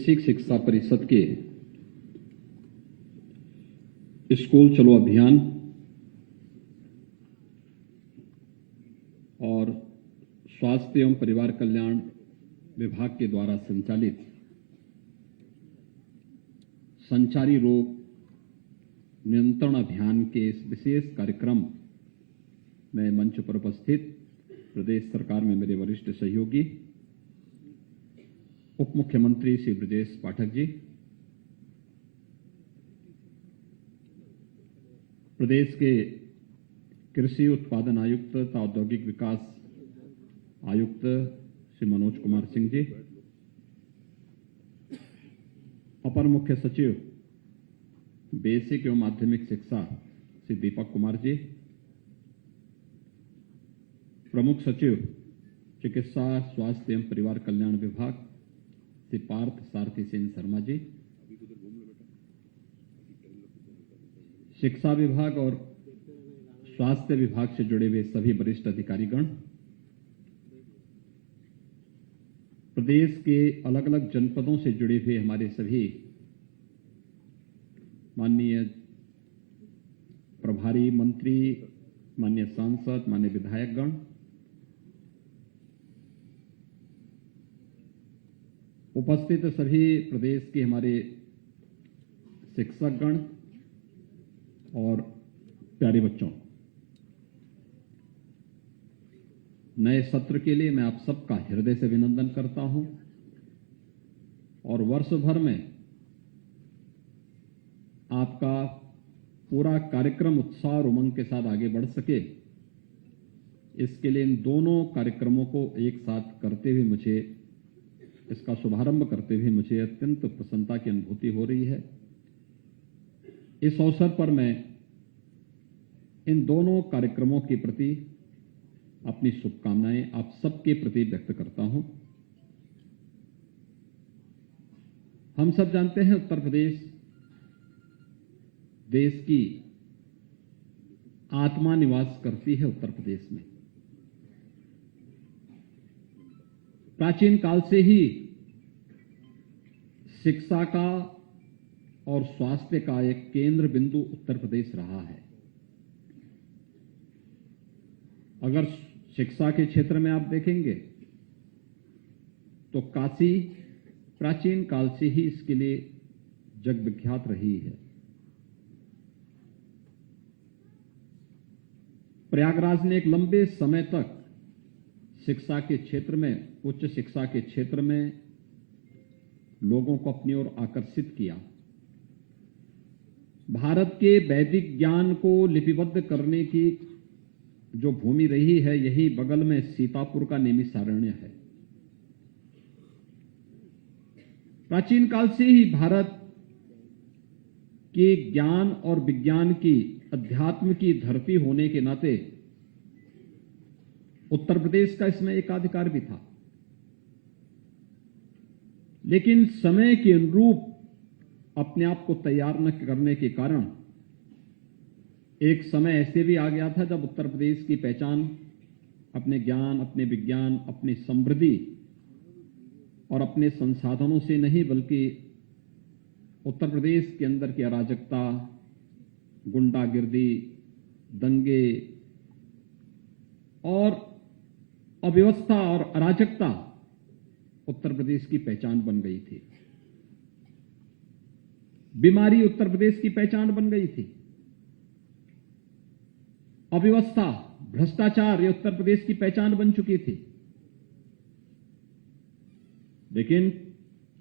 Basic शिक्षा परिषद के स्कूल चलो अभियान और स्वास्थ्य एवं परिवार कल्याण विभाग के द्वारा संचालित संचारी रोग नियंत्रण अभियान के इस विशेष कार्यक्रम में मंच पर उपस्थित प्रदेश सरकार में मेरे वरिष्ठ सहयोगी उप मुख्यमंत्री श्री ब्रजेश पाठक जी, प्रदेश के कृषि उत्पादन आयुक्त तथा औद्योगिक विकास आयुक्त श्री मनोज कुमार सिंह जी, अपर मुख्य सचिव बेसिक एवं माध्यमिक शिक्षा श्री दीपक कुमार जी, प्रमुख सचिव चिकित्सा स्वास्थ्य एवं परिवार कल्याण विभाग श्री पार्थ सारथी सेन शर्मा जी, शिक्षा विभाग और स्वास्थ्य विभाग से जुड़े हुए सभी वरिष्ठ अधिकारीगण, प्रदेश के अलग अलग जनपदों से जुड़े हुए हमारे सभी माननीय प्रभारी मंत्री, माननीय सांसद, माननीय विधायकगण, उपस्थित सभी प्रदेश के हमारे शिक्षकगण और प्यारे बच्चों, नए सत्र के लिए मैं आप सबका हृदय से अभिनंदन करता हूं और वर्ष भर में आपका पूरा कार्यक्रम उत्साह और उमंग के साथ आगे बढ़ सके, इसके लिए इन दोनों कार्यक्रमों को एक साथ करते हुए मुझे इसका शुभारंभ करते हुए मुझे अत्यंत प्रसन्नता की अनुभूति हो रही है। इस अवसर पर मैं इन दोनों कार्यक्रमों के प्रति अपनी शुभकामनाएं आप सबके प्रति व्यक्त करता हूं। हम सब जानते हैं उत्तर प्रदेश देश की आत्मा निवास करती है। उत्तर प्रदेश में प्राचीन काल से ही शिक्षा का और स्वास्थ्य का एक केंद्र बिंदु उत्तर प्रदेश रहा है। अगर शिक्षा के क्षेत्र में आप देखेंगे तो काशी प्राचीन काल से ही इसके लिए जग विख्यात रही है। प्रयागराज ने एक लंबे समय तक शिक्षा के क्षेत्र में, उच्च शिक्षा के क्षेत्र में लोगों को अपनी ओर आकर्षित किया। भारत के वैदिक ज्ञान को लिपिबद्ध करने की जो भूमि रही है, यही बगल में सीतापुर का नैमिषारण्य है। प्राचीन काल से ही भारत के ज्ञान और विज्ञान की, अध्यात्म की धरती होने के नाते उत्तर प्रदेश का इसमें एकाधिकार भी था। लेकिन समय के अनुरूप अपने आप को तैयार न करने के कारण एक समय ऐसे भी आ गया था जब उत्तर प्रदेश की पहचान अपने ज्ञान, अपने विज्ञान, अपनी समृद्धि और अपने संसाधनों से नहीं, बल्कि उत्तर प्रदेश के अंदर की अराजकता, गुंडागिर्दी, दंगे और अव्यवस्था और अराजकता उत्तर प्रदेश की पहचान बन गई थी। बीमारी उत्तर प्रदेश की पहचान बन गई थी। अव्यवस्था, भ्रष्टाचार ये उत्तर प्रदेश की पहचान बन चुकी थी। लेकिन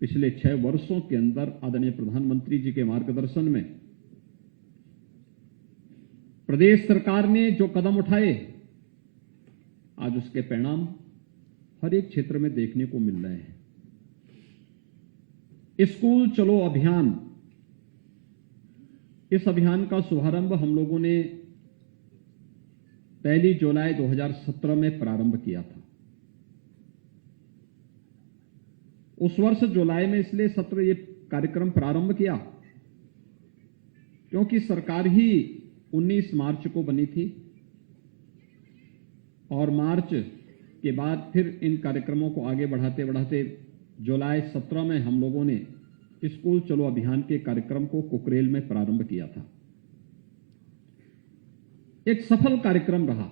पिछले 6 वर्षों के अंदर आदरणीय प्रधानमंत्री जी के मार्गदर्शन में प्रदेश सरकार ने जो कदम उठाए, आज उसके परिणाम हर एक क्षेत्र में देखने को मिल रहे हैं। स्कूल चलो अभियान, इस अभियान का शुभारंभ हम लोगों ने 1 जुलाई 2017 में प्रारंभ किया था। उस वर्ष जुलाई में इसलिए ये कार्यक्रम प्रारंभ किया क्योंकि सरकार ही 19 मार्च को बनी थी और मार्च के बाद फिर इन कार्यक्रमों को आगे बढ़ाते बढ़ाते जुलाई 17 में हम लोगों ने स्कूल चलो अभियान के कार्यक्रम को कुकरेल में प्रारंभ किया था। एक सफल कार्यक्रम रहा।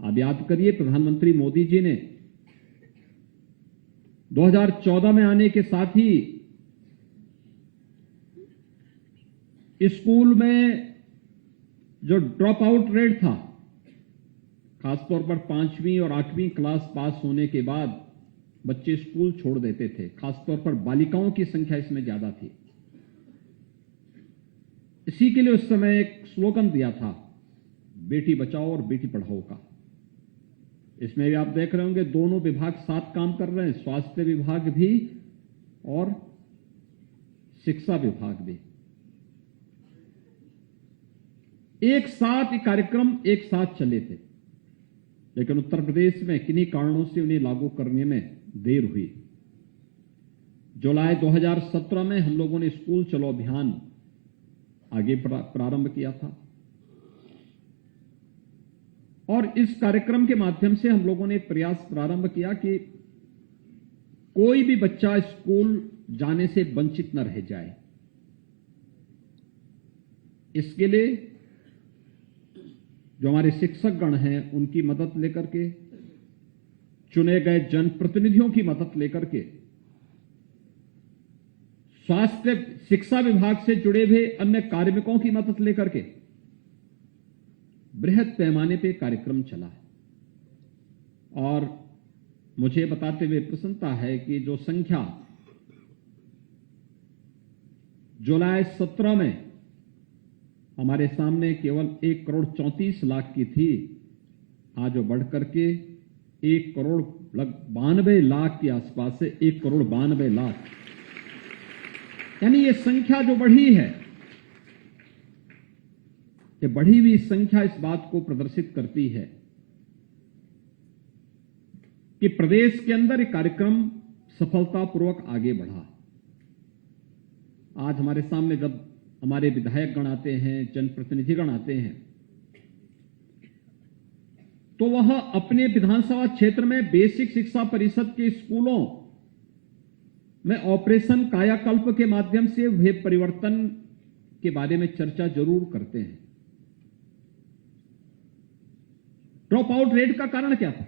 आप याद करिए, प्रधानमंत्री मोदी जी ने 2014 में आने के साथ ही स्कूल में जो ड्रॉप आउट रेट था, खासतौर पर 5वीं और 8वीं क्लास पास होने के बाद बच्चे स्कूल छोड़ देते थे, खासतौर पर बालिकाओं की संख्या इसमें ज्यादा थी। इसी के लिए उस समय एक स्लोगन दिया था, बेटी बचाओ और बेटी पढ़ाओ का। इसमें भी आप देख रहे होंगे दोनों विभाग साथ काम कर रहे हैं, स्वास्थ्य विभाग भी और शिक्षा विभाग भी। एक साथ ये कार्यक्रम एक साथ चले थे, लेकिन उत्तर प्रदेश में किन्हीं कारणों से उन्हें लागू करने में देर हुई। जुलाई 2017 में हम लोगों ने स्कूल चलो अभियान आगे प्रारंभ किया था और इस कार्यक्रम के माध्यम से हम लोगों ने एक प्रयास प्रारंभ किया कि कोई भी बच्चा स्कूल जाने से वंचित न रह जाए। इसके लिए जो हमारे शिक्षकगण हैं उनकी मदद लेकर के, चुने गए जनप्रतिनिधियों की मदद लेकर के, स्वास्थ्य शिक्षा विभाग से जुड़े हुए अन्य कार्मिकों की मदद लेकर के बृहद पैमाने पे कार्यक्रम चला है। और मुझे बताते हुए प्रसन्नता है कि जो संख्या जुलाई 17 में हमारे सामने केवल 1,34,00,000 की थी, आज वो बढ़कर के 1,92,00,000 के आसपास से 1,92,00,000, यानी ये संख्या जो बढ़ी है, ये बढ़ी हुई संख्या इस बात को प्रदर्शित करती है कि प्रदेश के अंदर ये कार्यक्रम सफलतापूर्वक आगे बढ़ा। आज हमारे सामने जब हमारे विधायक गण आते हैं, जनप्रतिनिधि गण आते हैं, तो वह अपने विधानसभा क्षेत्र में बेसिक शिक्षा परिषद के स्कूलों में ऑपरेशन कायाकल्प के माध्यम से हुए परिवर्तन के बारे में चर्चा जरूर करते हैं। ड्रॉप आउट रेट का कारण क्या था?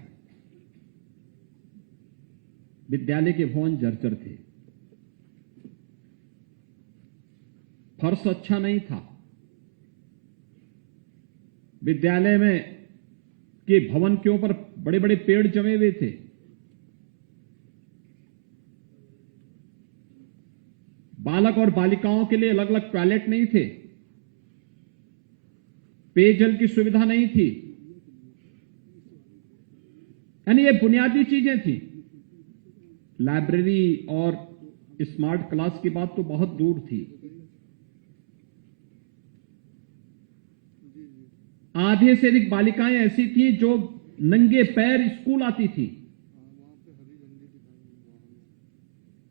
विद्यालय के भवन जर्जर थे, फर्श अच्छा नहीं था, विद्यालय में के भवन के ऊपर बड़े बड़े पेड़ जमे हुए थे, बालक और बालिकाओं के लिए अलग अलग टॉयलेट नहीं थे, पेयजल की सुविधा नहीं थी, यानी ये बुनियादी चीजें थी। लाइब्रेरी और स्मार्ट क्लास की बात तो बहुत दूर थी। आधे से अधिक बालिकाएं ऐसी थी जो नंगे पैर स्कूल आती थी।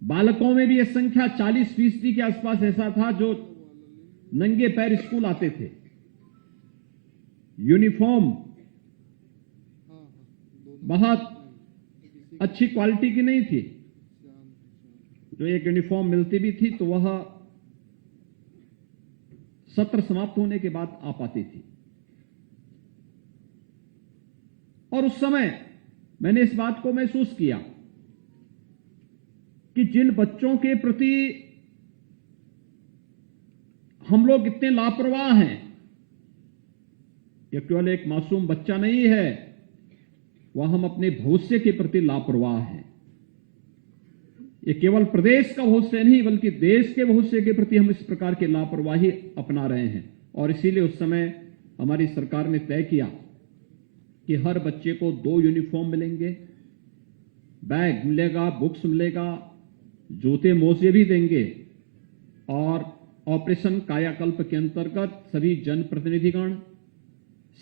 बालकों में भी यह संख्या 40% के आसपास ऐसा था जो नंगे पैर स्कूल आते थे। यूनिफॉर्म बहुत अच्छी क्वालिटी की नहीं थी, जो एक यूनिफॉर्म मिलती भी थी तो वह सत्र समाप्त होने के बाद आ पाती थी। और उस समय मैंने इस बात को महसूस किया कि जिन बच्चों के प्रति हम लोग इतने लापरवाह हैं, यह केवल एक मासूम बच्चा नहीं है, वह हम अपने भविष्य के प्रति लापरवाह हैं। ये केवल प्रदेश का भविष्य नहीं बल्कि देश के भविष्य के प्रति हम इस प्रकार की लापरवाही अपना रहे हैं। और इसीलिए उस समय हमारी सरकार ने तय किया कि हर बच्चे को 2 यूनिफॉर्म मिलेंगे, बैग मिलेगा, बुक्स मिलेगा, जूते मोजे भी देंगे। और ऑपरेशन कायाकल्प के अंतर्गत सभी जनप्रतिनिधिगण,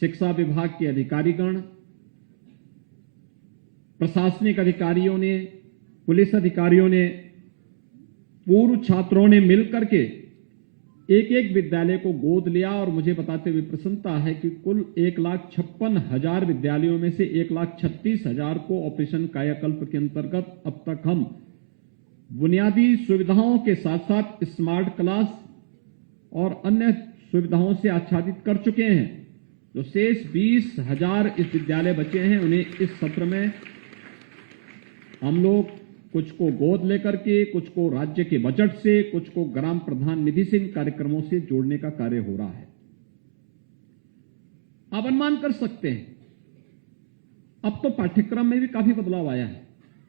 शिक्षा विभाग के अधिकारीगण, प्रशासनिक अधिकारियों ने, पुलिस अधिकारियों ने, पूर्व छात्रों ने मिलकर के एक एक विद्यालय को गोद लिया और मुझे बताते हुए प्रसन्नता है कि कुल 1,56,000 विद्यालयों में से 1,36,000 को ऑपरेशन कायाकल्प के अंतर्गत अब तक हम बुनियादी सुविधाओं के साथ साथ स्मार्ट क्लास और अन्य सुविधाओं से आच्छादित कर चुके हैं। जो शेष 20,000 इस विद्यालय बचे हैं, उन्हें इस सत्र में हम लोग कुछ को गोद लेकर के, कुछ को राज्य के बजट से, कुछ को ग्राम प्रधान निधि से इन कार्यक्रमों से जोड़ने का कार्य हो रहा है। आप अनुमान कर सकते हैं, अब तो पाठ्यक्रम में भी काफी बदलाव आया है।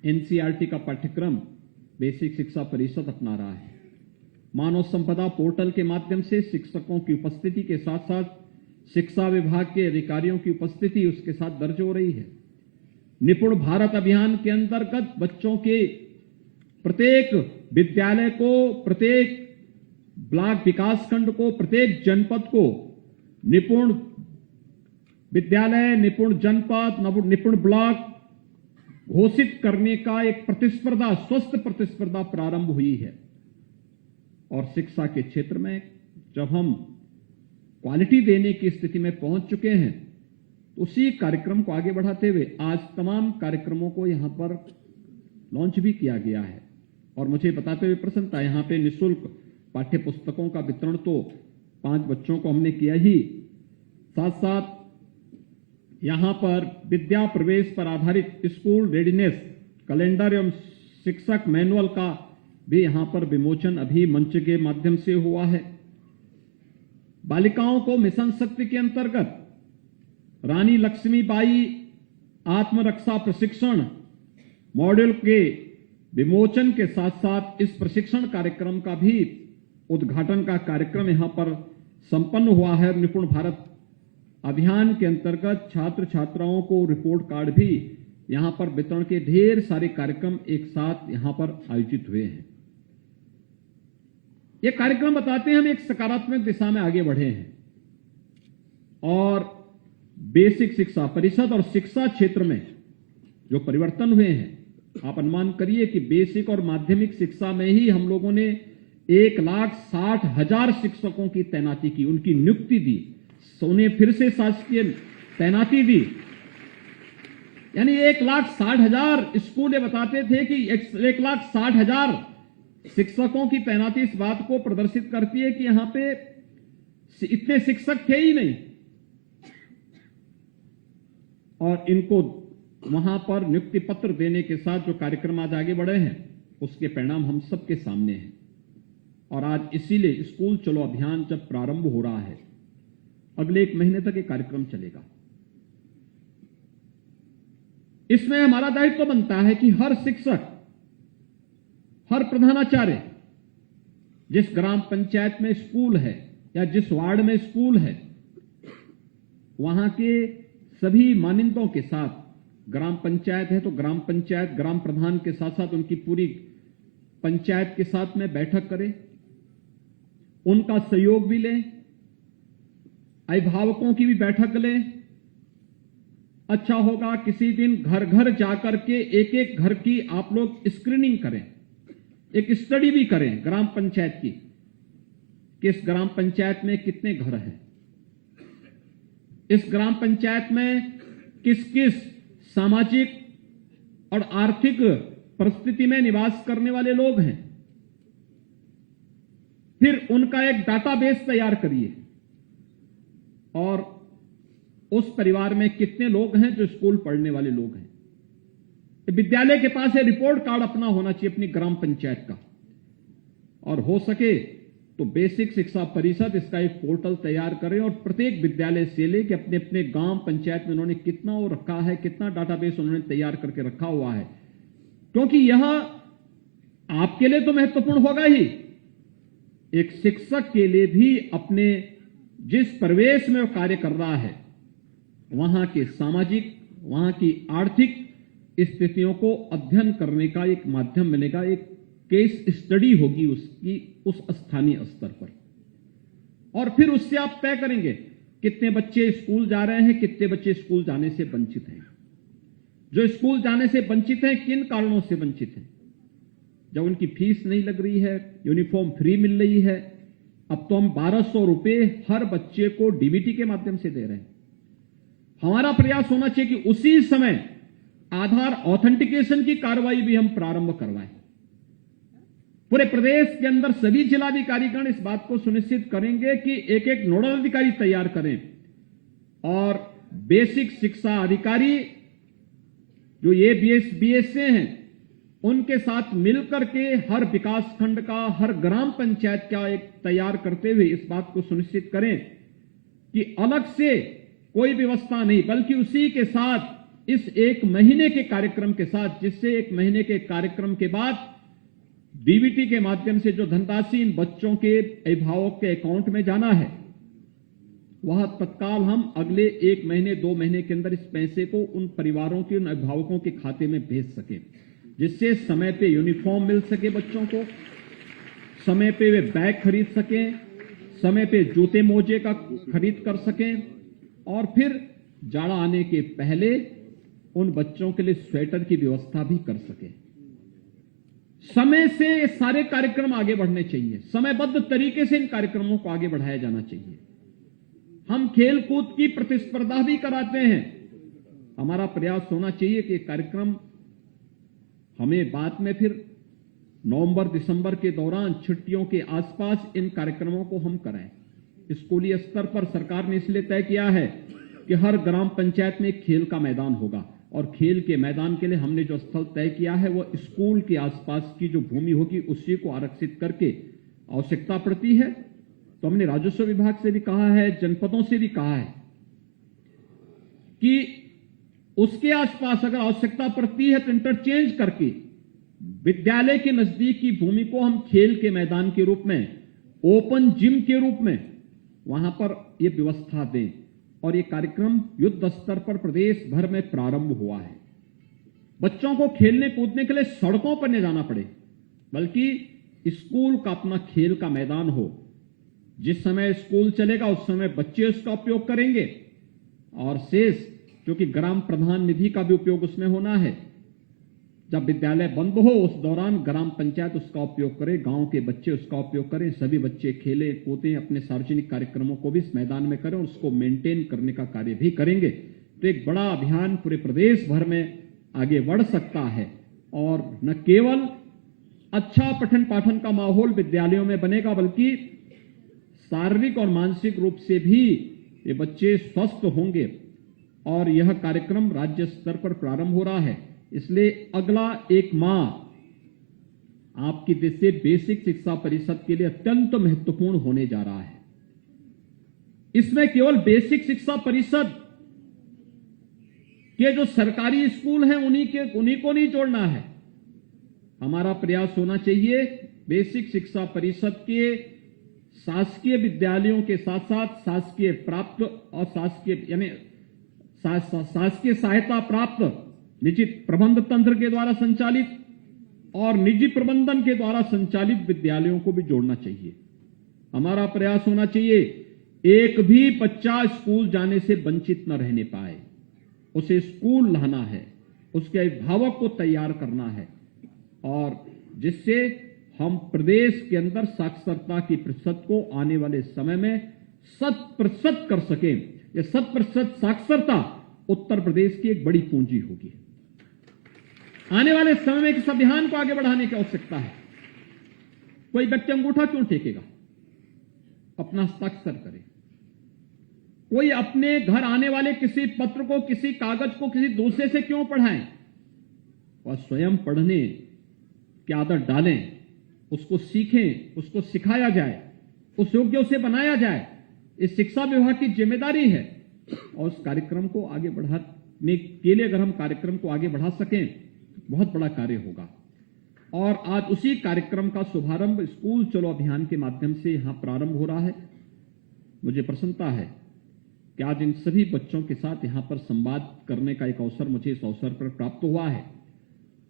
एनसीईआरटी का पाठ्यक्रम बेसिक शिक्षा परिषद अपना रहा है। मानव संपदा पोर्टल के माध्यम से शिक्षकों की उपस्थिति के साथ साथ शिक्षा विभाग के अधिकारियों की उपस्थिति उसके साथ दर्ज हो रही है। निपुण भारत अभियान के अंतर्गत बच्चों के प्रत्येक विद्यालय को, प्रत्येक ब्लॉक विकास खंड को, प्रत्येक जनपद को निपुण विद्यालय, निपुण जनपद, निपुण ब्लॉक घोषित करने का एक प्रतिस्पर्धा, स्वस्थ प्रतिस्पर्धा प्रारंभ हुई है। और शिक्षा के क्षेत्र में जब हम क्वालिटी देने की स्थिति में पहुंच चुके हैं, उसी कार्यक्रम को आगे बढ़ाते हुए आज तमाम कार्यक्रमों को यहां पर लॉन्च भी किया गया है। और मुझे बताते हुए प्रसन्नता, यहां पे निःशुल्क पाठ्य पुस्तकों का वितरण तो 5 बच्चों को हमने किया ही, साथ साथ यहां पर विद्या प्रवेश पर आधारित स्कूल रेडीनेस कैलेंडर एवं शिक्षक मैनुअल का भी यहां पर विमोचन अभी मंच के माध्यम से हुआ है। बालिकाओं को मिशन शक्ति के अंतर्गत रानी लक्ष्मीबाई आत्मरक्षा प्रशिक्षण मॉड्यूल के विमोचन के साथ साथ इस प्रशिक्षण कार्यक्रम का भी उद्घाटन का कार्यक्रम यहां पर संपन्न हुआ है। निपुण भारत अभियान के अंतर्गत छात्र छात्राओं को रिपोर्ट कार्ड भी यहां पर वितरण के ढेर सारे कार्यक्रम एक साथ यहां पर आयोजित हुए हैं। ये कार्यक्रम बताते हैं हम एक सकारात्मक दिशा में आगे बढ़े हैं और बेसिक शिक्षा परिषद और शिक्षा क्षेत्र में जो परिवर्तन हुए हैं, आप अनुमान करिए कि बेसिक और माध्यमिक शिक्षा में ही हम लोगों ने 1,60,000 शिक्षकों की तैनाती की, उनकी नियुक्ति दी, उन्हें फिर से शासकीय तैनाती दी। यानी 1,60,000 स्कूल ये बताते थे कि 1,60,000 शिक्षकों की तैनाती इस बात को प्रदर्शित करती है कि यहां पे इतने शिक्षक थे ही नहीं और इनको वहां पर नियुक्ति पत्र देने के साथ जो कार्यक्रम आज आगे बढ़े हैं उसके परिणाम हम सबके सामने हैं। और आज इसीलिए स्कूल चलो अभियान जब प्रारंभ हो रहा है, अगले 1 महीने तक ये कार्यक्रम चलेगा। इसमें हमारा दायित्व बनता है कि हर शिक्षक, हर प्रधानाचार्य, जिस ग्राम पंचायत में स्कूल है या जिस वार्ड में स्कूल है, वहां के सभी मानदंडों के साथ, ग्राम पंचायत है तो ग्राम पंचायत ग्राम प्रधान के साथ साथ उनकी पूरी पंचायत के साथ में बैठक करें, उनका सहयोग भी लें, अभिभावकों की भी बैठक लें। अच्छा होगा किसी दिन घर घर जाकर के एक एक घर की आप लोग स्क्रीनिंग करें, एक स्टडी भी करें ग्राम पंचायत की, किस ग्राम पंचायत में कितने घर हैं, इस ग्राम पंचायत में किस किस सामाजिक और आर्थिक परिस्थिति में निवास करने वाले लोग हैं। फिर उनका एक डाटाबेस तैयार करिए और उस परिवार में कितने लोग हैं जो स्कूल पढ़ने वाले लोग हैं। विद्यालय के पास ये रिपोर्ट कार्ड अपना होना चाहिए अपनी ग्राम पंचायत का, और हो सके तो बेसिक शिक्षा परिषद इसका एक पोर्टल तैयार करे और प्रत्येक विद्यालय से लेकर अपने अपने गांव पंचायत में उन्होंने कितना वो रखा है, कितना डाटाबेस उन्होंने तैयार करके रखा हुआ है, क्योंकि यह आपके लिए तो महत्वपूर्ण होगा ही, एक शिक्षक के लिए भी अपने जिस परिवेश में वो कार्य कर रहा है वहां के सामाजिक, वहां की आर्थिक स्थितियों को अध्ययन करने का एक माध्यम मिलेगा, एक केस स्टडी होगी उसकी उस स्थानीय स्तर पर। और फिर उससे आप तय करेंगे कितने बच्चे स्कूल जा रहे हैं, कितने बच्चे स्कूल जाने से वंचित हैं। जो स्कूल जाने से वंचित हैं, किन कारणों से वंचित हैं? जब उनकी फीस नहीं लग रही है, यूनिफॉर्म फ्री मिल रही है, अब तो हम 1200 रुपए हर बच्चे को डीबीटी के माध्यम से दे रहे हैं। हमारा प्रयास होना चाहिए कि उसी समय आधार ऑथेंटिकेशन की कार्रवाई भी हम प्रारंभ करवाएं। पूरे प्रदेश के अंदर सभी जिलाधिकारीगण इस बात को सुनिश्चित करेंगे कि एक एक नोडल अधिकारी तैयार करें और बेसिक शिक्षा अधिकारी जो ये बीएसए हैं उनके साथ मिलकर के हर विकासखंड का, हर ग्राम पंचायत का एक तैयार करते हुए इस बात को सुनिश्चित करें कि अलग से कोई व्यवस्था नहीं, बल्कि उसी के साथ इस 1 महीने के कार्यक्रम के साथ, जिससे 1 महीने के कार्यक्रम के बाद डीबीटी के माध्यम से जो धनराशि इन बच्चों के अभिभावक के अकाउंट में जाना है, वह तत्काल हम अगले 1 महीने 2 महीने के अंदर इस पैसे को उन परिवारों के, उन अभिभावकों के खाते में भेज सके, जिससे समय पे यूनिफॉर्म मिल सके बच्चों को, समय पे वे बैग खरीद सकें, समय पे जूते मोजे का खरीद कर सकें और फिर जाड़ा आने के पहले उन बच्चों के लिए स्वेटर की व्यवस्था भी कर सकें। समय से ये सारे कार्यक्रम आगे बढ़ने चाहिए, समयबद्ध तरीके से इन कार्यक्रमों को आगे बढ़ाया जाना चाहिए। हम खेल कूद की प्रतिस्पर्धा भी कराते हैं। हमारा प्रयास होना चाहिए कि कार्यक्रम हमें बाद में फिर नवंबर दिसंबर के दौरान छुट्टियों के आसपास इन कार्यक्रमों को हम करें। स्कूली स्तर पर सरकार ने इसलिए तय किया है कि हर ग्राम पंचायत में एक खेल का मैदान होगा और खेल के मैदान के लिए हमने जो स्थल तय किया है वो स्कूल के आसपास की जो भूमि होगी उसी को आरक्षित करके, आवश्यकता पड़ती है तो हमने राजस्व विभाग से भी कहा है, जनपदों से भी कहा है कि उसके आसपास अगर आवश्यकता पड़ती है तो इंटरचेंज करके विद्यालय के नजदीक की भूमि को हम खेल के मैदान के रूप में, ओपन जिम के रूप में वहां पर यह व्यवस्था दें। और यह कार्यक्रम युद्ध स्तर पर प्रदेश भर में प्रारंभ हुआ है। बच्चों को खेलने कूदने के लिए सड़कों पर न जाना पड़े, बल्कि स्कूल का अपना खेल का मैदान हो। जिस समय स्कूल चलेगा उस समय बच्चे उसका उपयोग करेंगे और शेष, क्योंकि ग्राम प्रधान निधि का भी उपयोग उसमें होना है, जब विद्यालय बंद हो उस दौरान ग्राम पंचायत उसका उपयोग करे, गांव के बच्चे उसका उपयोग करें, सभी बच्चे खेले कूदें, अपने सार्वजनिक कार्यक्रमों को भी इस मैदान में करें और उसको मेंटेन करने का कार्य भी करेंगे तो एक बड़ा अभियान पूरे प्रदेश भर में आगे बढ़ सकता है। और न केवल अच्छा पठन पाठन का माहौल विद्यालयों में बनेगा, बल्कि शारीरिक और मानसिक रूप से भी ये बच्चे स्वस्थ होंगे। और यह कार्यक्रम राज्य स्तर पर प्रारंभ हो रहा है, इसलिए अगला 1 माह आपकी देश से बेसिक शिक्षा परिषद के लिए अत्यंत महत्वपूर्ण होने जा रहा है। इसमें केवल बेसिक शिक्षा परिषद के जो सरकारी स्कूल हैं उन्हीं को नहीं जोड़ना है। हमारा प्रयास होना चाहिए बेसिक शिक्षा परिषद के शासकीय विद्यालयों के साथ साथ शासकीय प्राप्त और शासकीय यानी शासकीय सहायता प्राप्त निजी प्रबंध तंत्र के द्वारा संचालित और निजी प्रबंधन के द्वारा संचालित विद्यालयों को भी जोड़ना चाहिए। हमारा प्रयास होना चाहिए एक भी बच्चा स्कूल जाने से वंचित न रहने पाए, उसे स्कूल लाना है, उसके अभिभावक को तैयार करना है और जिससे हम प्रदेश के अंदर साक्षरता की प्रतिशत को आने वाले समय में 100% कर सकें। यह 100% साक्षरता उत्तर प्रदेश की एक बड़ी पूंजी होगी। आने वाले समय में इस अभियान को आगे बढ़ाने की आवश्यकता है। कोई व्यक्ति अंगूठा क्यों टेकेगा? अपना हस्ताक्षर करे। कोई अपने घर आने वाले किसी पत्र को, किसी कागज को किसी दूसरे से क्यों पढ़ाएं? वह स्वयं पढ़ने की आदत डालें, उसको सीखें, उसको सिखाया जाए, उस योग्य उसे बनाया जाए। इस शिक्षा विभाग की जिम्मेदारी है और उस कार्यक्रम को आगे बढ़ाने के लिए अगर हम कार्यक्रम को आगे बढ़ा सकें बहुत बड़ा कार्य होगा। और आज उसी कार्यक्रम का शुभारंभ स्कूल चलो अभियान के माध्यम से यहां प्रारंभ हो रहा है। मुझे प्रसन्नता है कि आज इन सभी बच्चों के साथ यहां पर संवाद करने का एक अवसर मुझे इस अवसर पर प्राप्त हुआ है।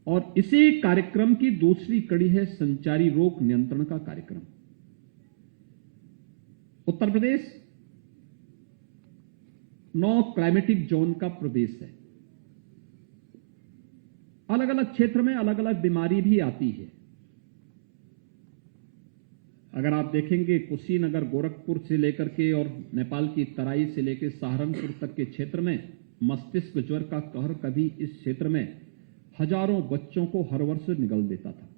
और इसी कार्यक्रम की दूसरी कड़ी है संचारी रोग नियंत्रण का कार्यक्रम। उत्तर प्रदेश 9 क्लाइमेटिक जोन का प्रदेश है। अलग अलग क्षेत्र में अलग अलग बीमारी भी आती है। अगर आप देखेंगे कुशीनगर, गोरखपुर से लेकर के और नेपाल की तराई से लेकर सहारनपुर तक के क्षेत्र में मस्तिष्क ज्वर का कहर कभी इस क्षेत्र में हजारों बच्चों को हर वर्ष निगल देता था।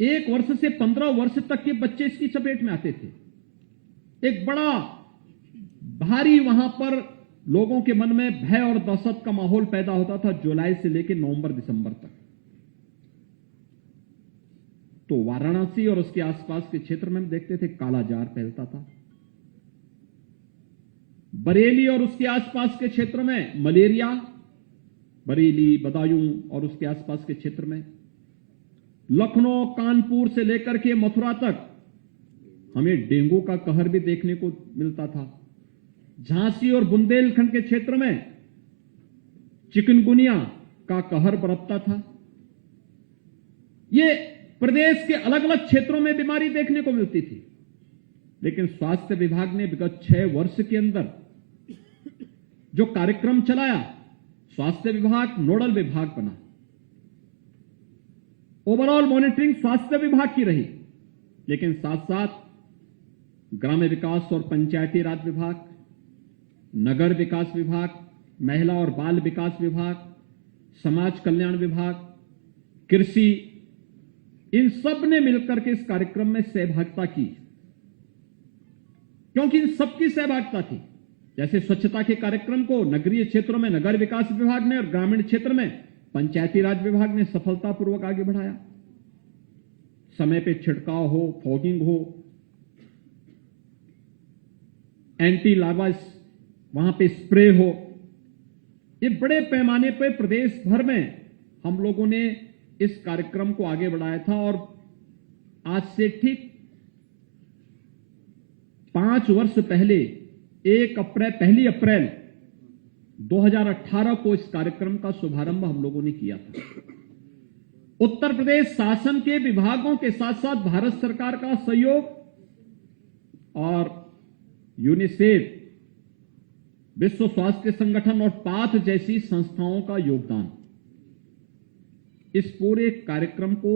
1 वर्ष से 15 वर्ष तक के बच्चे इसकी चपेट में आते थे। एक बड़ा भारी वहां पर लोगों के मन में भय और दहशत का माहौल पैदा होता था जुलाई से लेकर नवंबर दिसंबर तक। तो वाराणसी और उसके आसपास के क्षेत्र में हम देखते थे कालाजार फैलता था। बरेली और उसके आसपास के क्षेत्र में मलेरिया, बरेली, बदायूं और उसके आसपास के क्षेत्र में, लखनऊ, कानपुर से लेकर के मथुरा तक हमें डेंगू का कहर भी देखने को मिलता था। झांसी और बुंदेलखंड के क्षेत्र में चिकनगुनिया का कहर बरतता था। ये प्रदेश के अलग अलग क्षेत्रों में बीमारी देखने को मिलती थी, लेकिन स्वास्थ्य विभाग ने विगत 6 वर्ष के अंदर जो कार्यक्रम चलाया, स्वास्थ्य विभाग नोडल विभाग बना। ओवरऑल मॉनिटरिंग स्वास्थ्य विभाग की रही, लेकिन साथ साथ ग्राम्य विकास और पंचायती राज विभाग, नगर विकास विभाग, महिला और बाल विकास विभाग, समाज कल्याण विभाग, कृषि, इन सब ने मिलकर के इस कार्यक्रम में सहभागिता की, क्योंकि इन सबकी सहभागिता थी। जैसे स्वच्छता के कार्यक्रम को नगरीय क्षेत्रों में नगर विकास विभाग ने और ग्रामीण क्षेत्र में पंचायती राज विभाग ने सफलतापूर्वक आगे बढ़ाया। समय पे छिड़काव हो, फॉगिंग हो, एंटी लार्वास वहां पे स्प्रे हो, ये बड़े पैमाने पे प्रदेश भर में हम लोगों ने इस कार्यक्रम को आगे बढ़ाया था। और आज से ठीक 5 वर्ष पहले 1 अप्रैल 2018 को इस कार्यक्रम का शुभारंभ हम लोगों ने किया था। उत्तर प्रदेश शासन के विभागों के साथ साथ भारत सरकार का सहयोग और यूनिसेफ, विश्व स्वास्थ्य संगठन और पाथ जैसी संस्थाओं का योगदान, इस पूरे कार्यक्रम को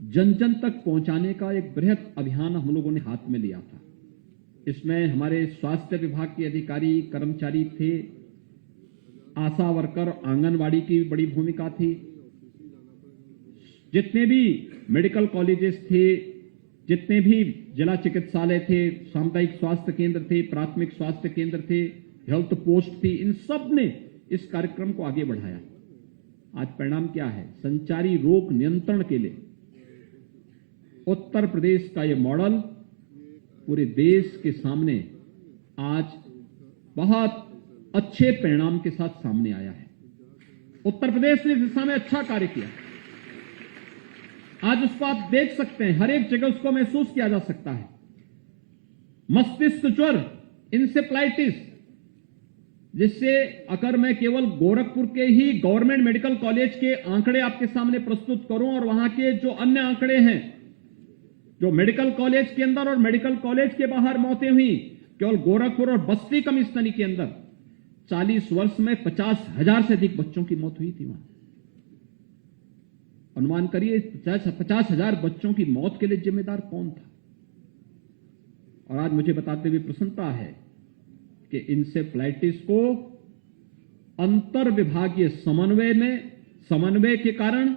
जन जन तक पहुंचाने का एक बृहद अभियान हम लोगों ने हाथ में लिया था। इसमें हमारे स्वास्थ्य विभाग के अधिकारी, कर्मचारी थे, आशा वर्कर, आंगनवाड़ी की बड़ी भूमिका थी। जितने भी मेडिकल कॉलेजेस थे, जितने भी जिला चिकित्सालय थे, सामुदायिक स्वास्थ्य केंद्र थे, प्राथमिक स्वास्थ्य केंद्र थे, हेल्थ पोस्ट थी, इन सब ने इस कार्यक्रम को आगे बढ़ाया। आज परिणाम क्या है? संचारी रोग नियंत्रण के लिए उत्तर प्रदेश का यह मॉडल पूरे देश के सामने आज बहुत अच्छे परिणाम के साथ सामने आया है। उत्तर प्रदेश ने इस दिशा में अच्छा कार्य किया। आज उसको आप देख सकते हैं, हर एक जगह उसको महसूस किया जा सकता है। मस्तिष्क ज्वर, इंसेफ्लाइटिस, जिससे अगर मैं केवल गोरखपुर के ही गवर्नमेंट मेडिकल कॉलेज के आंकड़े आपके सामने प्रस्तुत करूं और वहां के जो अन्य आंकड़े हैं, जो मेडिकल कॉलेज के अंदर और मेडिकल कॉलेज के बाहर मौतें हुई, केवल गोरखपुर और बस्ती कमिश्नरी के अंदर 40 वर्ष में 50,000 से अधिक बच्चों की मौत हुई थी। वहां अनुमान करिए 50,000 बच्चों की मौत के लिए जिम्मेदार कौन था? और आज मुझे बताते हुए प्रसन्नता है कि इंसेफ्लाइटिस को अंतर विभागीय समन्वय के कारण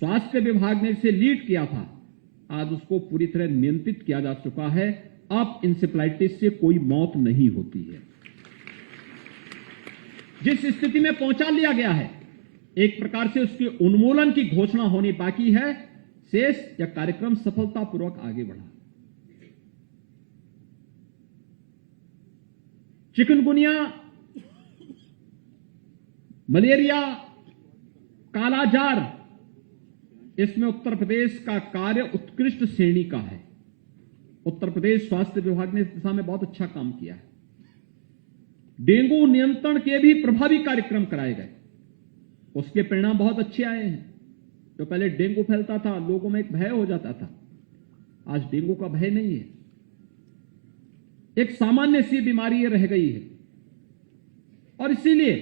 स्वास्थ्य विभाग ने इसे लीड किया था। आज उसको पूरी तरह नियंत्रित किया जा चुका है। अब इंसेफ्लाइटिस से कोई मौत नहीं होती है। जिस स्थिति में पहुंचा लिया गया है, एक प्रकार से उसके उन्मूलन की घोषणा होनी बाकी है। शेष यह कार्यक्रम सफलतापूर्वक आगे बढ़ा। चिकनगुनिया, मलेरिया, कालाजार, इसमें उत्तर प्रदेश का कार्य उत्कृष्ट श्रेणी का है। उत्तर प्रदेश स्वास्थ्य विभाग ने इस दिशा में बहुत अच्छा काम किया है। डेंगू नियंत्रण के भी प्रभावी कार्यक्रम कराए गए, उसके परिणाम बहुत अच्छे आए हैं। जो पहले डेंगू फैलता था, लोगों में एक भय हो जाता था, आज डेंगू का भय नहीं है। एक सामान्य सी बीमारी रह गई है और इसीलिए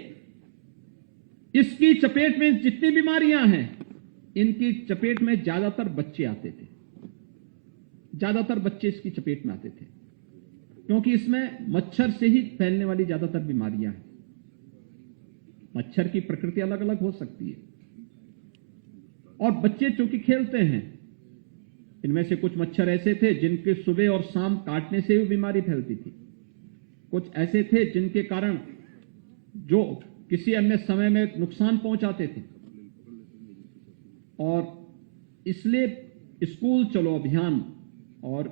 इसकी चपेट में जितनी बीमारियां हैं इनकी चपेट में ज्यादातर बच्चे आते थे, ज्यादातर बच्चे इसकी चपेट में आते थे, क्योंकि इसमें मच्छर से ही फैलने वाली ज्यादातर बीमारियां हैं। मच्छर की प्रकृति अलग अलग हो सकती है, और बच्चे चूंकि खेलते हैं, इनमें से कुछ मच्छर ऐसे थे जिनके सुबह और शाम काटने से भी बीमारी फैलती थी, कुछ ऐसे थे जिनके कारण जो किसी अन्य समय में नुकसान पहुंचाते थे। और इसलिए स्कूल चलो अभियान और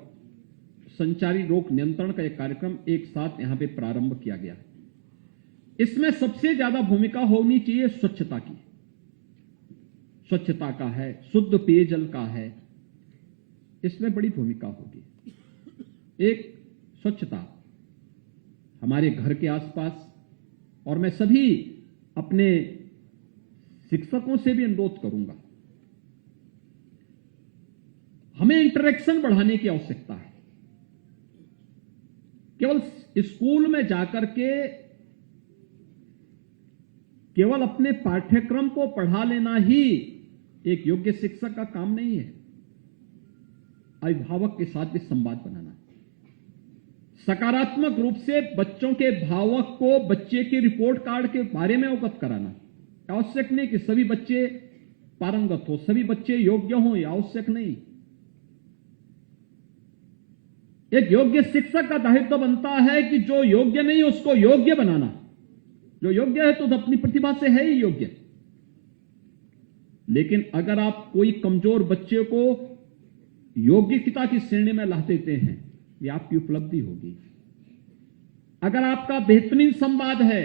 संचारी रोग नियंत्रण का एक कार्यक्रम एक साथ यहां पे प्रारंभ किया गया। इसमें सबसे ज्यादा भूमिका होनी चाहिए स्वच्छता की। स्वच्छता का है, शुद्ध पेयजल का है, इसमें बड़ी भूमिका होगी। एक स्वच्छता हमारे घर के आसपास, और मैं सभी अपने शिक्षकों से भी अनुरोध करूंगा, हमें इंटरेक्शन बढ़ाने की आवश्यकता है। केवल स्कूल में जाकर के केवल अपने पाठ्यक्रम को पढ़ा लेना ही एक योग्य शिक्षक का काम नहीं है। अभिभावक के साथ भी संवाद बनाना, सकारात्मक रूप से बच्चों के भावक को बच्चे के रिपोर्ट कार्ड के बारे में अवगत कराना। आवश्यक नहीं कि सभी बच्चे पारंगत हो, सभी बच्चे योग्य हों, यह आवश्यक नहीं। एक योग्य शिक्षक का दायित्व बनता है कि जो योग्य नहीं उसको योग्य बनाना। जो योग्य है तो अपनी प्रतिभा से है ही योग्य, लेकिन अगर आप कोई कमजोर बच्चे को योग्यता की श्रेणी में ला देते हैं, यह आपकी उपलब्धि होगी। अगर आपका बेहतरीन संवाद है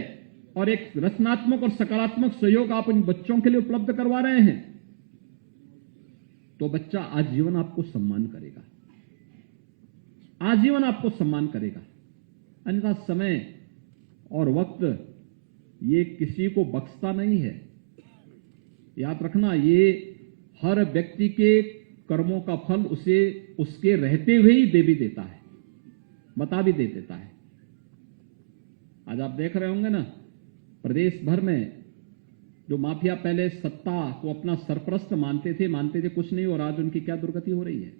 और एक रचनात्मक और सकारात्मक सहयोग आप इन बच्चों के लिए उपलब्ध करवा रहे हैं, तो बच्चा आजीवन आपको सम्मान करेगा, आजीवन आपको सम्मान करेगा। अन्यथा समय और वक्त ये किसी को बख्शता नहीं है। याद रखना, ये हर व्यक्ति के कर्मों का फल उसे उसके रहते हुए ही दे भी देता है, बता भी दे देता है। आज आप देख रहे होंगे ना, प्रदेश भर में जो माफिया पहले सत्ता को अपना सरप्रस्त मानते थे कुछ नहीं, और आज उनकी क्या दुर्गति हो रही है,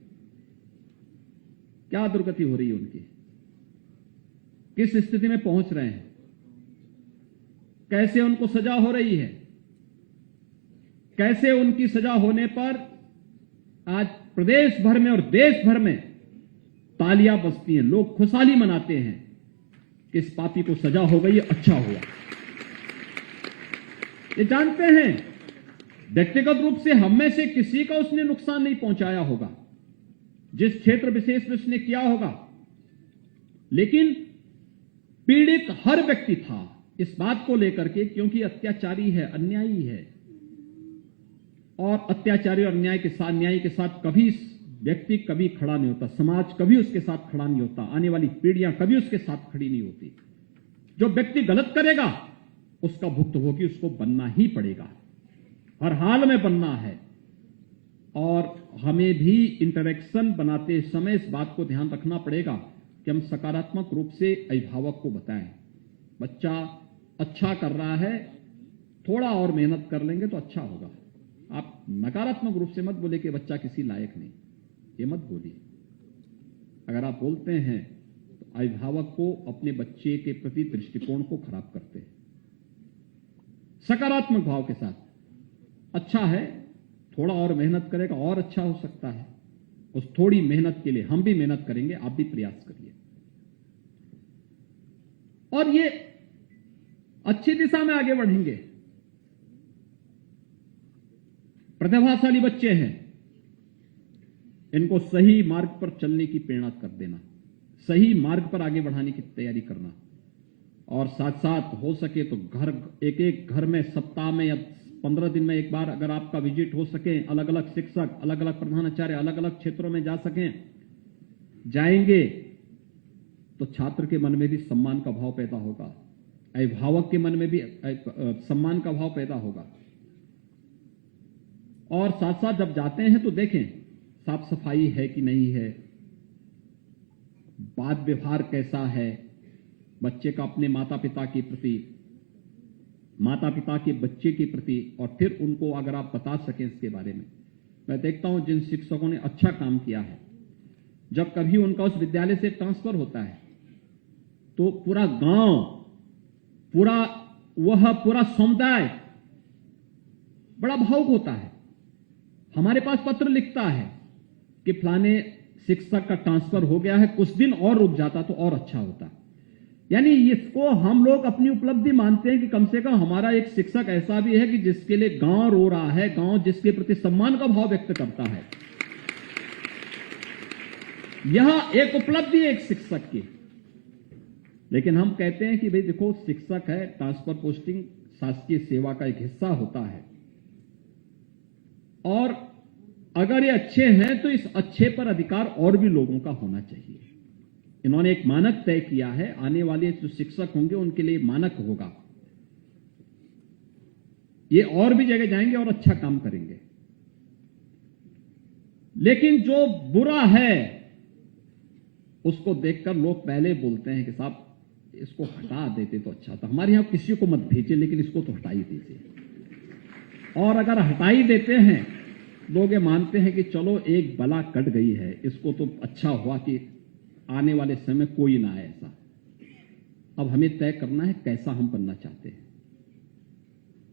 क्या दुर्गति हो रही है उनकी, किस स्थिति में पहुंच रहे हैं, कैसे उनको सजा हो रही है, कैसे उनकी सजा होने पर आज प्रदेश भर में और देश भर में तालियां बजती हैं, लोग खुशहाली मनाते हैं कि इस पापी को सजा हो गई, अच्छा हुआ। ये जानते हैं व्यक्तिगत रूप से हम में से किसी का उसने नुकसान नहीं पहुंचाया होगा, जिस क्षेत्र विशेष में उसने किया होगा, लेकिन पीड़ित हर व्यक्ति था इस बात को लेकर के, क्योंकि अत्याचारी है, अन्यायी है, और अत्याचारी और न्यायी के साथ कभी व्यक्ति कभी खड़ा नहीं होता, समाज कभी उसके साथ खड़ा नहीं होता, आने वाली पीढ़ियां कभी उसके साथ खड़ी नहीं होती। जो व्यक्ति गलत करेगा उसका भुक्तभोगी उसको बनना ही पड़ेगा, हर हाल में बनना है। और हमें भी इंटरेक्शन बनाते समय इस बात को ध्यान रखना पड़ेगा कि हम सकारात्मक रूप से अभिभावक को बताएं, बच्चा अच्छा कर रहा है, थोड़ा और मेहनत कर लेंगे तो अच्छा होगा। आप नकारात्मक रूप से मत बोले कि बच्चा किसी लायक नहीं, ये मत बोलिए। अगर आप बोलते हैं तो अभिभावक को अपने बच्चे के प्रति दृष्टिकोण को खराब करते हैं। सकारात्मक भाव के साथ, अच्छा है, थोड़ा और मेहनत करेगा और अच्छा हो सकता है, उस थोड़ी मेहनत के लिए हम भी मेहनत करेंगे, आप भी प्रयास करिए, और ये अच्छी दिशा में आगे बढ़ेंगे। प्रतिभाशाली बच्चे हैं, इनको सही मार्ग पर चलने की प्रेरणा कर देना, सही मार्ग पर आगे बढ़ाने की तैयारी करना, और साथ साथ हो सके तो घर, एक घर में सप्ताह में या 15 दिन में एक बार अगर आपका विजिट हो सके, अलग अलग शिक्षक, अलग अलग प्रधानाचार्य अलग अलग क्षेत्रों में जा सकें, जाएंगे तो छात्र के मन में भी सम्मान का भाव पैदा होगा, अभिभावक के मन में भी सम्मान का भाव पैदा होगा। और साथ साथ जब जाते हैं तो देखें साफ सफाई है कि नहीं है, बात व्यवहार कैसा है बच्चे का अपने माता पिता के प्रति, माता पिता के बच्चे के प्रति, और फिर उनको अगर आप बता सकें इसके बारे में। मैं देखता हूं जिन शिक्षकों ने अच्छा काम किया है, जब कभी उनका उस विद्यालय से ट्रांसफर होता है तो पूरा गांव, पूरा समुदाय बड़ा भावुक होता है। हमारे पास पत्र लिखता है कि फलाने शिक्षक का ट्रांसफर हो गया है, कुछ दिन और रुक जाता तो और अच्छा होता। यानी इसको हम लोग अपनी उपलब्धि मानते हैं कि कम से कम हमारा एक शिक्षक ऐसा भी है कि जिसके लिए गांव रो रहा है, गांव जिसके प्रति सम्मान का भाव व्यक्त करता है। यह एक उपलब्धि है एक शिक्षक की। लेकिन हम कहते हैं कि भाई देखो, शिक्षक है, ट्रांसफर पोस्टिंग शासकीय सेवा का एक हिस्सा होता है, और अगर ये अच्छे हैं तो इस अच्छे पर अधिकार और भी लोगों का होना चाहिए। इन्होंने एक मानक तय किया है, आने वाले जो शिक्षक होंगे उनके लिए मानक होगा, ये और भी जगह जाएंगे और अच्छा काम करेंगे। लेकिन जो बुरा है उसको देखकर लोग पहले बोलते हैं कि साहब इसको हटा देते तो अच्छा था, हमारे यहां किसी को मत भेजिए लेकिन इसको तो हटा ही दीजिए। और अगर हटा ही देते हैं, लोग ये मानते हैं कि चलो एक बला कट गई है, इसको तो अच्छा हुआ कि आने वाले समय कोई ना आए ऐसा। अब हमें तय करना है कैसा हम बनना चाहते हैं।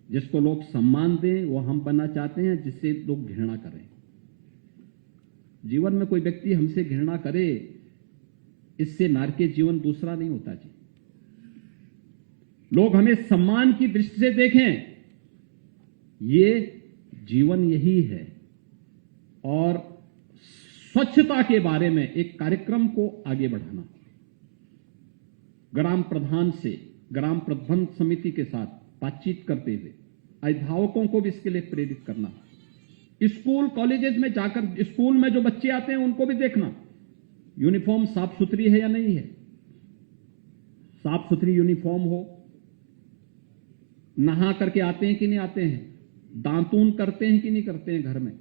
जिसको लोग सम्मान दें वो हम बनना चाहते हैं, जिससे लोग घृणा करें। जीवन में कोई व्यक्ति हमसे घृणा करे, इससे नारकीय जीवन दूसरा नहीं होता जी। लोग हमें सम्मान की दृष्टि से देखें, ये जीवन यही है। और स्वच्छता के बारे में एक कार्यक्रम को आगे बढ़ाना, ग्राम प्रधान से ग्राम प्रबंध समिति के साथ बातचीत करते हुए अभिभावकों को भी इसके लिए प्रेरित करना। स्कूल कॉलेजेस में जाकर, स्कूल में जो बच्चे आते हैं उनको भी देखना यूनिफॉर्म साफ सुथरी है या नहीं है। साफ सुथरी यूनिफॉर्म हो, नहा करके आते हैं कि नहीं आते हैं, दांतून करते हैं कि नहीं करते हैं घर में,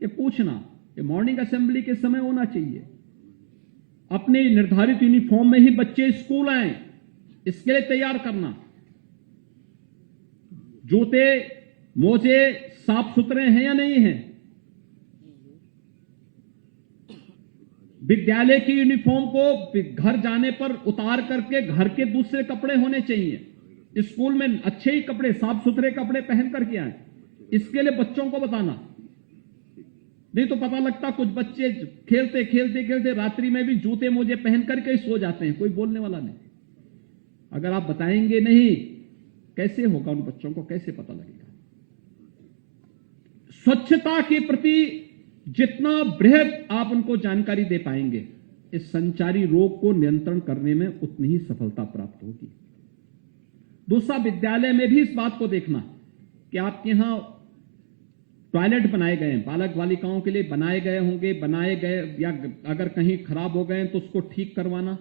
ये पूछना। ये मॉर्निंग असेंबली के समय होना चाहिए। अपने निर्धारित यूनिफॉर्म में ही बच्चे स्कूल आए, इसके लिए तैयार करना। जूते मोजे साफ सुथरे हैं या नहीं हैं। विद्यालय की यूनिफॉर्म को घर जाने पर उतार करके घर के दूसरे कपड़े होने चाहिए। स्कूल में अच्छे ही कपड़े, साफ सुथरे कपड़े पहन करके आए, इसके लिए बच्चों को बताना। नहीं तो पता लगता कुछ बच्चे खेलते खेलते खेलते रात्रि में भी जूते मोजे पहन करके सो जाते हैं, कोई बोलने वाला नहीं। अगर आप बताएंगे नहीं, कैसे होगा, उन बच्चों को कैसे पता लगेगा। स्वच्छता के प्रति जितना बृहद आप उनको जानकारी दे पाएंगे, इस संचारी रोग को नियंत्रण करने में उतनी ही सफलता प्राप्त होगी। दूसरा, विद्यालय में भी इस बात को देखना कि आपके यहां टॉयलेट बनाए गए हैं, बालक बालिकाओं के लिए बनाए गए होंगे, बनाए गए या अगर कहीं खराब हो गए तो उसको ठीक करवाना,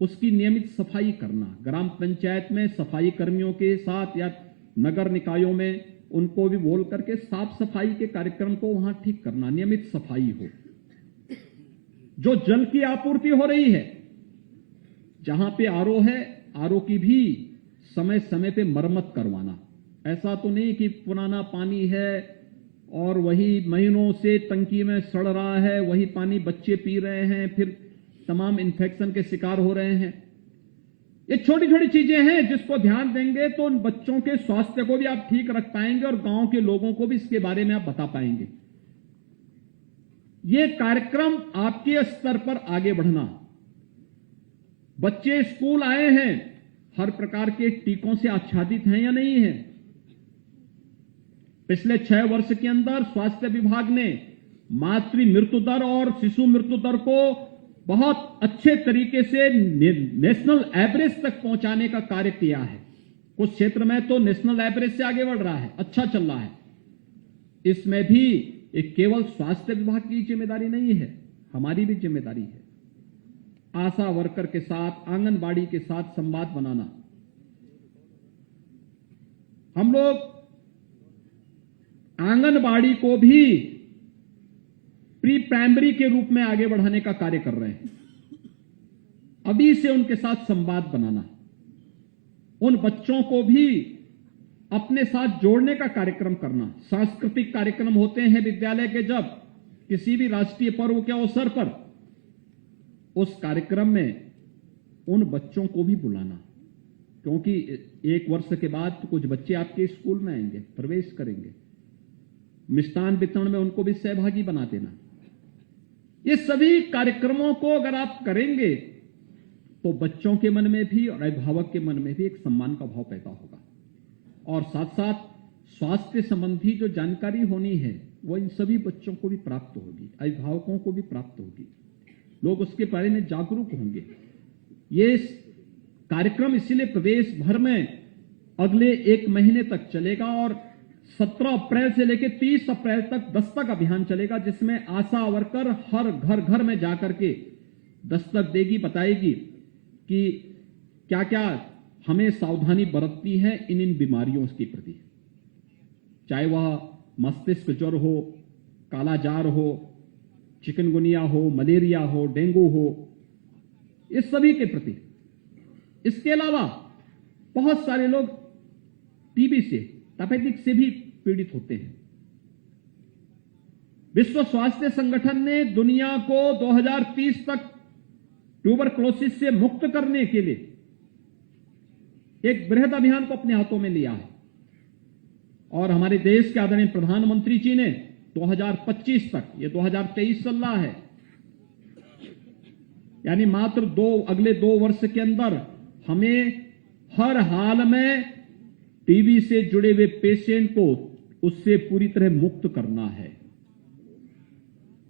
उसकी नियमित सफाई करना। ग्राम पंचायत में सफाई कर्मियों के साथ या नगर निकायों में उनको भी बोल करके साफ सफाई के कार्यक्रम को वहां ठीक करना, नियमित सफाई हो। जो जल की आपूर्ति हो रही है, जहां पे आरओ है, आरओ की भी समय समय पे मरम्मत करवाना। ऐसा तो नहीं कि पुराना पानी है और वही महीनों से टंकी में सड़ रहा है, वही पानी बच्चे पी रहे हैं, फिर तमाम इन्फेक्शन के शिकार हो रहे हैं। ये छोटी छोटी चीजें हैं जिसको ध्यान देंगे तो उन बच्चों के स्वास्थ्य को भी आप ठीक रख पाएंगे और गांव के लोगों को भी इसके बारे में आप बता पाएंगे। ये कार्यक्रम आपके स्तर पर आगे बढ़ना। बच्चे स्कूल आए हैं, हर प्रकार के टीकों से आच्छादित हैं या नहीं है। पिछले 6 वर्ष के अंदर स्वास्थ्य विभाग ने मातृ मृत्यु दर और शिशु मृत्यु दर को बहुत अच्छे तरीके से नेशनल एवरेज तक पहुंचाने का कार्य किया है। कुछ क्षेत्र में तो नेशनल एवरेज से आगे बढ़ रहा है, अच्छा चल रहा है। इसमें भी एक केवल स्वास्थ्य विभाग की जिम्मेदारी नहीं है, हमारी भी जिम्मेदारी है। आशा वर्कर के साथ, आंगनबाड़ी के साथ संवाद बनाना। हम लोग आंगनबाड़ी को भी प्री प्राइमरी के रूप में आगे बढ़ाने का कार्य कर रहे हैं। अभी से उनके साथ संवाद बनाना, उन बच्चों को भी अपने साथ जोड़ने का कार्यक्रम करना। सांस्कृतिक कार्यक्रम होते हैं विद्यालय के, जब किसी भी राष्ट्रीय पर्व के अवसर पर उस कार्यक्रम में उन बच्चों को भी बुलाना, क्योंकि 1 वर्ष के बाद तो कुछ बच्चे आपके स्कूल में आएंगे, प्रवेश करेंगे। मिष्ठान वितरण में उनको भी सहभागी बना देना। ये सभी कार्यक्रमों को अगर आप करेंगे तो बच्चों के मन में भी और अभिभावक के मन में भी एक सम्मान का भाव पैदा होगा, और साथ साथ स्वास्थ्य संबंधी जो जानकारी होनी है वो इन सभी बच्चों को भी प्राप्त होगी, अभिभावकों को भी प्राप्त होगी, लोग उसके बारे में जागरूक होंगे। ये कार्यक्रम इसीलिए प्रदेश भर में अगले 1 महीने तक चलेगा, और 17 अप्रैल से लेकर 30 अप्रैल तक दस्तक अभियान चलेगा, जिसमें आशा वर्कर हर घर में जाकर के दस्तक देगी, बताएगी कि क्या क्या हमें सावधानी बरतनी है इन बीमारियों के प्रति, चाहे वह मस्तिष्क ज्वर हो, कालाजार हो, चिकनगुनिया हो, मलेरिया हो, डेंगू हो, इस सभी के प्रति। इसके अलावा बहुत सारे लोग टीबी से, तपेदिक से भी पीड़ित होते हैं। विश्व स्वास्थ्य संगठन ने दुनिया को 2030 तक ट्यूबरक्लोसिस से मुक्त करने के लिए एक बृहद अभियान को अपने हाथों में लिया है, और हमारे देश के आदरणीय प्रधानमंत्री जी ने 2025 तक, ये 2023 चल रहा है, यानी मात्र अगले 2 वर्ष के अंदर हमें हर हाल में टीबी से जुड़े हुए पेशेंट को उससे पूरी तरह मुक्त करना है।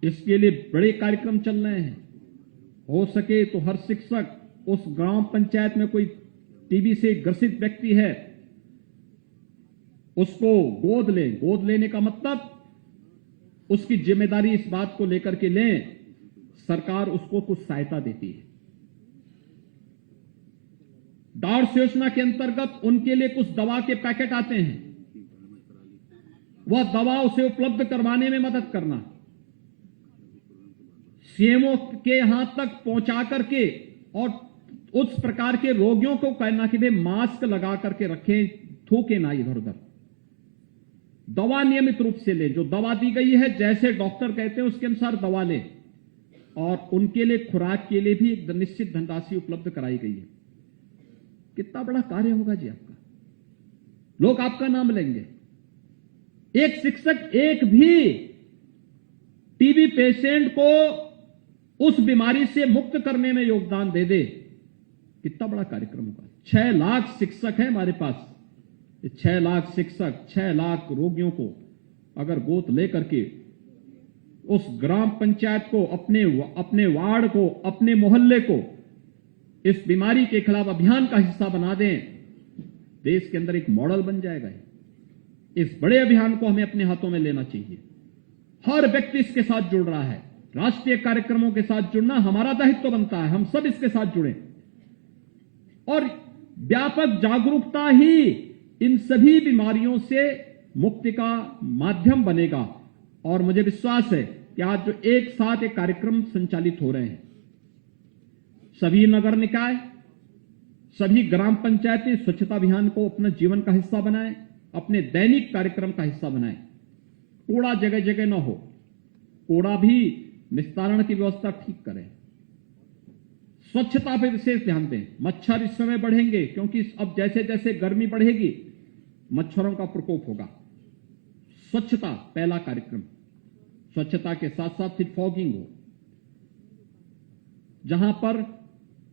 इसके लिए बड़े कार्यक्रम चल रहे हैं। हो सके तो हर शिक्षक उस ग्राम पंचायत में कोई टीबी से ग्रसित व्यक्ति है, उसको गोद ले। गोद लेने का मतलब उसकी जिम्मेदारी इस बात को लेकर के लें, सरकार उसको कुछ सहायता देती है। डॉट्स योजना के अंतर्गत उनके लिए कुछ दवा के पैकेट आते हैं, वह दवा उसे उपलब्ध करवाने में मदद करना, सीएमओ के यहां तक पहुंचा करके, और उस प्रकार के रोगियों को कहना कि वे मास्क लगा करके रखें, थूके ना इधर उधर, दवा नियमित रूप से ले, जो दवा दी गई है जैसे डॉक्टर कहते हैं उसके अनुसार दवा ले, और उनके लिए खुराक के लिए भी एक निश्चित धनराशि उपलब्ध कराई गई है। कितना बड़ा कार्य होगा जी आपका, लोग आपका नाम लेंगे। एक शिक्षक एक भी टीबी पेशेंट को उस बीमारी से मुक्त करने में योगदान दे दे, कितना बड़ा कार्यक्रम होगा। 6 लाख शिक्षक हैं हमारे पास, 6 लाख शिक्षक 6 लाख रोगियों को अगर गोद लेकर के उस ग्राम पंचायत को, अपने वार्ड को, अपने मोहल्ले को इस बीमारी के खिलाफ अभियान का हिस्सा बना दें, देश के अंदर एक मॉडल बन जाएगा। इस बड़े अभियान को हमें अपने हाथों में लेना चाहिए। हर व्यक्ति इसके साथ जुड़ रहा है, राष्ट्रीय कार्यक्रमों के साथ जुड़ना हमारा दायित्व बनता है, हम सब इसके साथ जुड़ें, और व्यापक जागरूकता ही इन सभी बीमारियों से मुक्ति का माध्यम बनेगा। और मुझे विश्वास है कि आज जो एक साथ एक कार्यक्रम संचालित हो रहे हैं, सभी नगर निकाय, सभी ग्राम पंचायतें स्वच्छता अभियान को अपना जीवन का हिस्सा बनाएं, अपने दैनिक कार्यक्रम का हिस्सा बनाएं। कूड़ा जगह जगह न हो, कूड़ा भी निस्तारण की व्यवस्था ठीक करें, स्वच्छता पर विशेष ध्यान दें। मच्छर इस समय बढ़ेंगे, क्योंकि अब जैसे जैसे गर्मी बढ़ेगी मच्छरों का प्रकोप होगा। स्वच्छता पहला कार्यक्रम, स्वच्छता के साथ साथ फिर फॉगिंग हो, जहां पर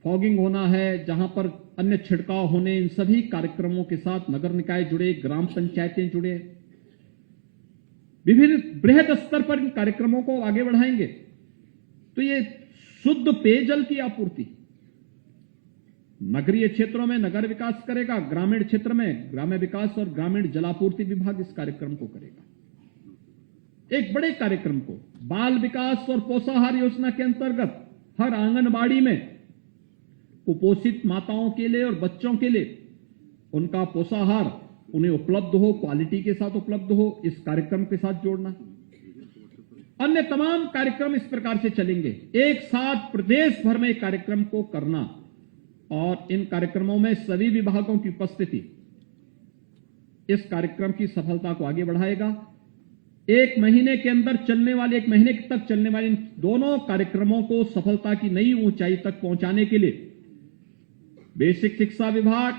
फॉगिंग होना है, जहां पर अन्य छिड़काव होने, इन सभी कार्यक्रमों के साथ नगर निकाय जुड़े, ग्राम पंचायतें जुड़े, विभिन्न बृहद स्तर पर इन कार्यक्रमों को आगे बढ़ाएंगे तो ये शुद्ध पेयजल की आपूर्ति नगरीय क्षेत्रों में नगर विकास करेगा, ग्रामीण क्षेत्र में ग्राम्य विकास और ग्रामीण जलापूर्ति विभाग इस कार्यक्रम को करेगा। एक बड़े कार्यक्रम को बाल विकास और पोषाहार योजना के अंतर्गत हर आंगनबाड़ी में कुपोषित माताओं के लिए और बच्चों के लिए उनका पोषाहार उन्हें उपलब्ध हो, क्वालिटी के साथ उपलब्ध हो, इस कार्यक्रम के साथ जोड़ना। अन्य तमाम कार्यक्रम इस प्रकार से चलेंगे, एक साथ प्रदेश भर में कार्यक्रम को करना, और इन कार्यक्रमों में सभी विभागों की उपस्थिति, इस कार्यक्रम की सफलता को आगे बढ़ाएगा। एक महीने तक चलने वाले इन दोनों कार्यक्रमों को सफलता की नई ऊंचाई तक पहुंचाने के लिए बेसिक शिक्षा विभाग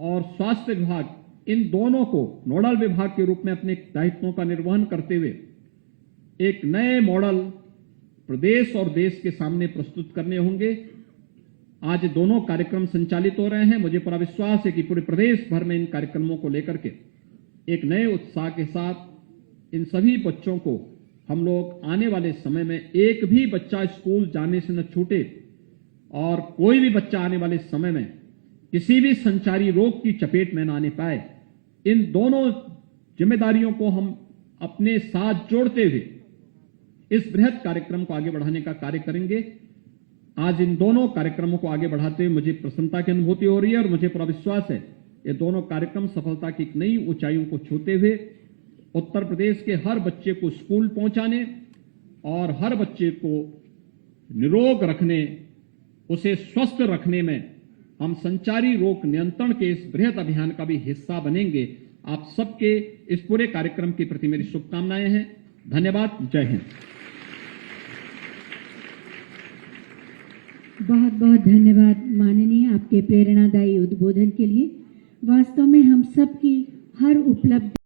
और स्वास्थ्य विभाग, इन दोनों को नोडल विभाग के रूप में अपने दायित्वों का निर्वहन करते हुए एक नए मॉडल प्रदेश और देश के सामने प्रस्तुत करने होंगे। आज दोनों कार्यक्रम संचालित हो रहे हैं। मुझे पूरा विश्वास है कि पूरे प्रदेश भर में इन कार्यक्रमों को लेकर के एक नए उत्साह के साथ इन सभी बच्चों को हम लोग आने वाले समय में एक भी बच्चा स्कूल जाने से न छूटे और कोई भी बच्चा आने वाले समय में किसी भी संचारी रोग की चपेट में न आने पाए। इन दोनों जिम्मेदारियों को हम अपने साथ जोड़ते हुए इस बृहद कार्यक्रम को आगे बढ़ाने का कार्य करेंगे। आज इन दोनों कार्यक्रमों को आगे बढ़ाते हुए मुझे प्रसन्नता की अनुभूति हो रही है और मुझे पूरा विश्वास है ये दोनों कार्यक्रम सफलता की एक नई ऊंचाइयों को छूते हुए उत्तर प्रदेश के हर बच्चे को स्कूल पहुंचाने और हर बच्चे को निरोग रखने, उसे स्वस्थ रखने में हम संचारी रोग नियंत्रण के इस बृहद अभियान का भी हिस्सा बनेंगे। आप सबके इस पूरे कार्यक्रम के प्रति मेरी शुभकामनाएं हैं। धन्यवाद। जय हिंद। बहुत बहुत धन्यवाद माननीय, आपके प्रेरणादायी उद्बोधन के लिए। वास्तव में हम सबकी हर उपलब्धि